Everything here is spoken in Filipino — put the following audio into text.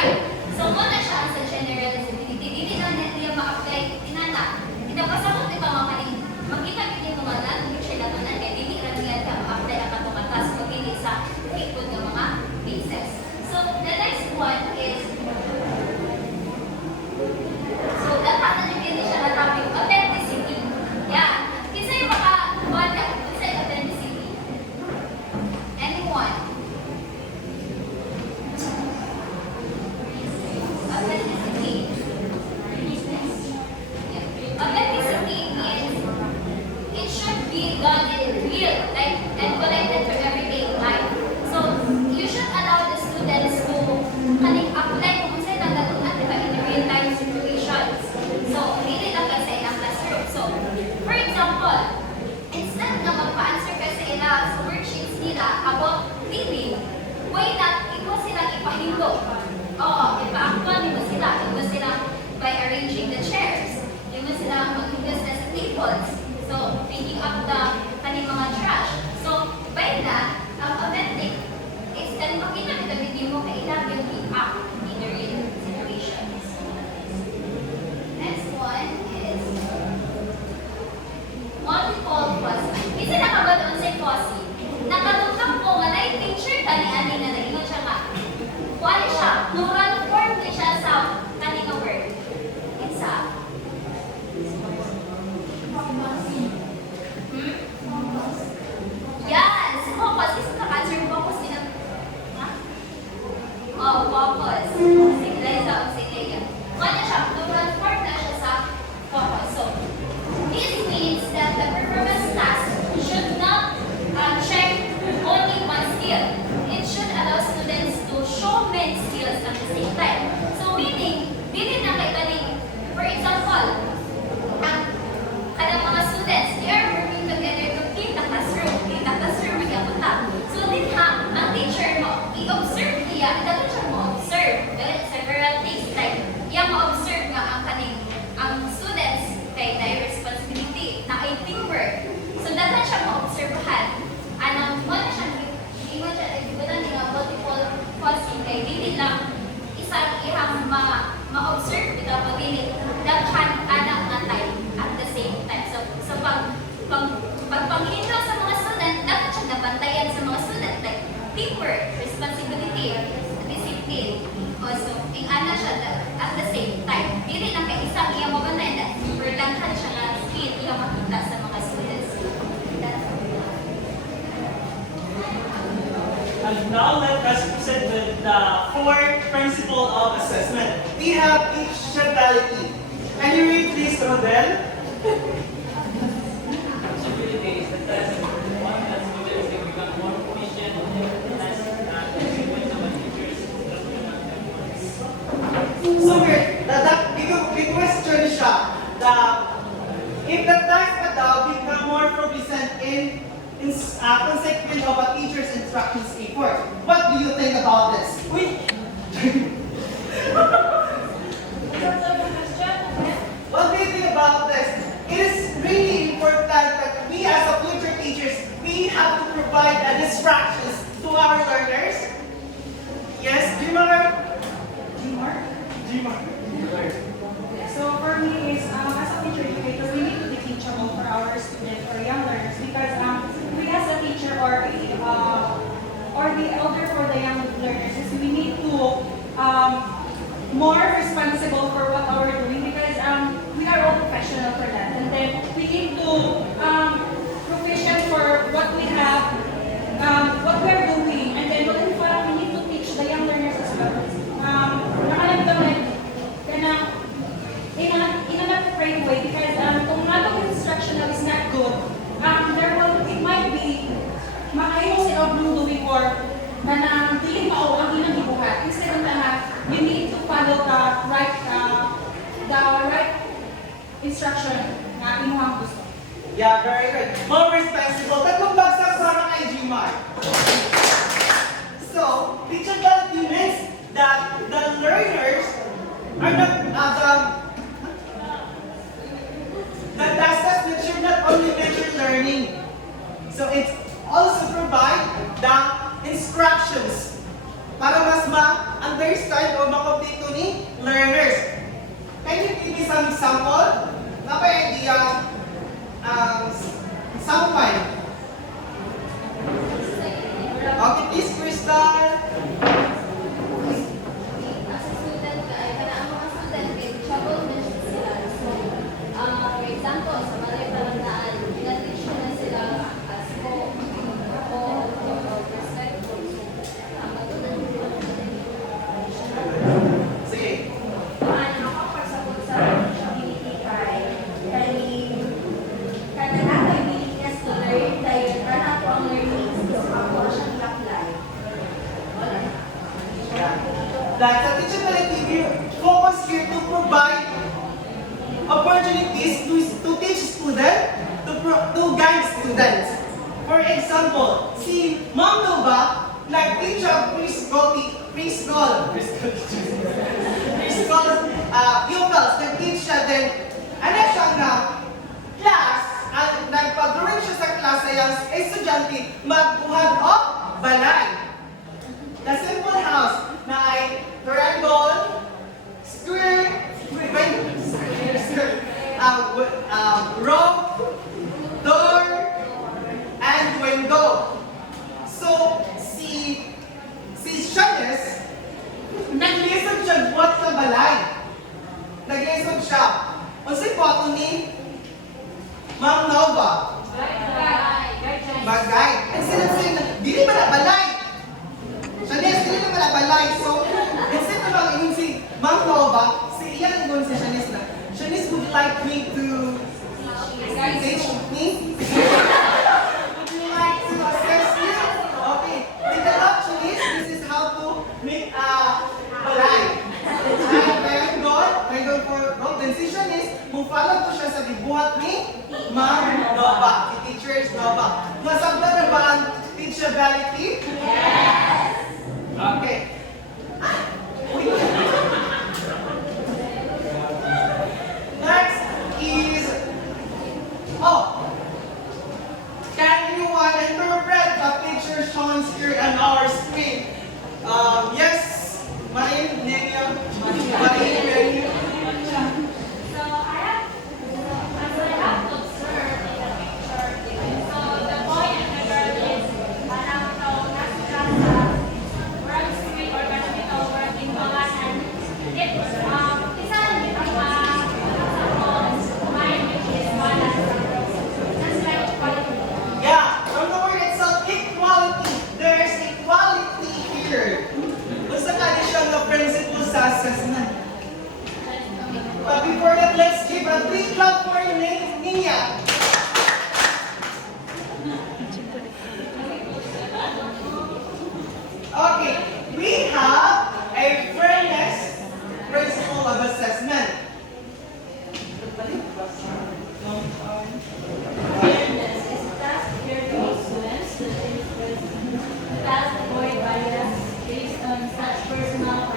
type. So, muna siya sa general disability. Dili na niya ma-apply, inana. Inabasa mo, di ba, mamaling, makita niyo yung mga picture na ito na, dili na niya ma-apply ang katumatas o dili sa ikot ng mga cases. So, the next one is, so, dapat na yung hindi siya na topic, authenticity. Yeah. Kisa yung maka-wala, kisa yung authenticity. Anyone? Authenticity. Yeah. Authenticity is, it should be done in real, like, and connected to everyday life. So, you should allow the students to apply kung saan ang natutunan, diba, in real life situations. So, really lang ka sa ilang classroom. So, for example, instead na magpa-answer ka sa ilang sa worksheets nila about reading, why not, ikaw silang ipahindo. Oo, ipa-actual mo sila. Ikaw sila by arranging the chairs. Ikaw sila mag-invest sa tables. So, picking up the kaning mga trash. So, by that, ang authentic is kan makita kita video mo kailangan yung i-act in the real situations. Next one is multiple posse. Isa nakabad on sa posse. Nakatutang ko nga na teacher kani-ani na naingon siya nga. Wala siya. Plural form na siya sa kaninga word. Isa. Yes! Focus. Isa ka-answer focus din ang... Ha? Oh, focus. Sigleza o sigleya. Wala siya. Plural form na siya sa focus. So, this means that the performance task should not check only one skill. It should allow students to show many skills at the same time. So, meaning, dili na kay kaning, for example, ang kanang mga students, they are working together to clean the classroom. Clean the classroom, magyapunta. So, din ha, ang teacher mo, i-observe niya, dapat siya mo observe. Several things like, iya mo observe nga ang kaning, ang students kay their responsibility na ay teamwork. So, dapat siya mo observehan. Anong, wala siya, hindi mo siya, ibutan niya multiple causing kay dili lang isang ihang ma-observe ito pag dili daghan anak na time at the same time. So pagpanghinto sa mga student, dapat siya nabantayan sa mga student like teamwork, responsibility, discipline. Also, ingana siya at the same time. Dili lang kay isang iyang mabantayan na super daghan siya na skill iyang makita sa mga students. And now let us proceed with the fourth principle of assessment. We have teachability. Can you read please, Rodel? Teachability is the test one that students can become more proficient in the task and achievement of a teacher's So the question siya, if the task na daw become more proficient in consequence of a teacher's instructions effort, what do you think about this? Uy! What do you think about this? It is really important that we as a future teachers, we have to provide distractions to our learners. Yes, Gmar? So for me is as a teacher educator, we need to be teachable for our students or young learners because we as a teacher or the elder for the young learners is we need to more responsible for what we're doing because we are all professional for that, and then we need to proficient for what we have, what we're doing, and then we need to teach the young learners as well. In an appropriate way because kung nga itong instructional is not good, it might be maayos sila doing or na dili mao ang ilang gibuhat. Instead of you need to follow the right instruction na imuhang gusto. Yeah, very good. More responsible. Tatlong bagsak para kay Gmar. So, teachability means that the learners are not the assessment should not only measure learning. So it also provide the instructions para mas ma-understand o teachability, we focus here to provide opportunities to teach students, to guide students. For example, si Ma'am Nova, nag-teach of preschool pupils, nag-teach siya din, ano siya nga, class, at nagpag-drawing siya sa class sa iyang estudyante, magbuhat o balay. The simple house na ay triangle, square, row, door, and window. So, si Shanice, nag-listen siya buhat sa balay. Nag-listen siya. O si Poto ni Ma'am Nova. Bagay. Instead of saying, dili ba na balay? Shanice, dili na ba na balay? So, instead of ang si Ma'am Nova, si iyan ang si Shanice na, Shanice would like me to teach me? Would you like to assess you? Okay. In the lab, Shanice, this is how to make a balay. Very good. Very good for good. Then si Shanice, follow ko siya sa dibuhat ni Ma'am Nova, si Teacher Nova. Masabda na ba ang teachability? Yes! Okay. Next is, can anyone interpret the picture shown here on our screen? Yes, Marin, Nelia, Marin. So I have to observe in the picture. So the boy and the girl is parang ito nasa work street or ito working class and it's isa lang ito mind which is balance. That's like equality. Yeah, from the word itself, equality. There's equality here. Basta kanya siyang the principle sa assessment. But before that, let's give a big clap for your name, Ninya. Okay, we have a fairness principle of assessment. Fairness is task here to make students to task avoid bias based on such personal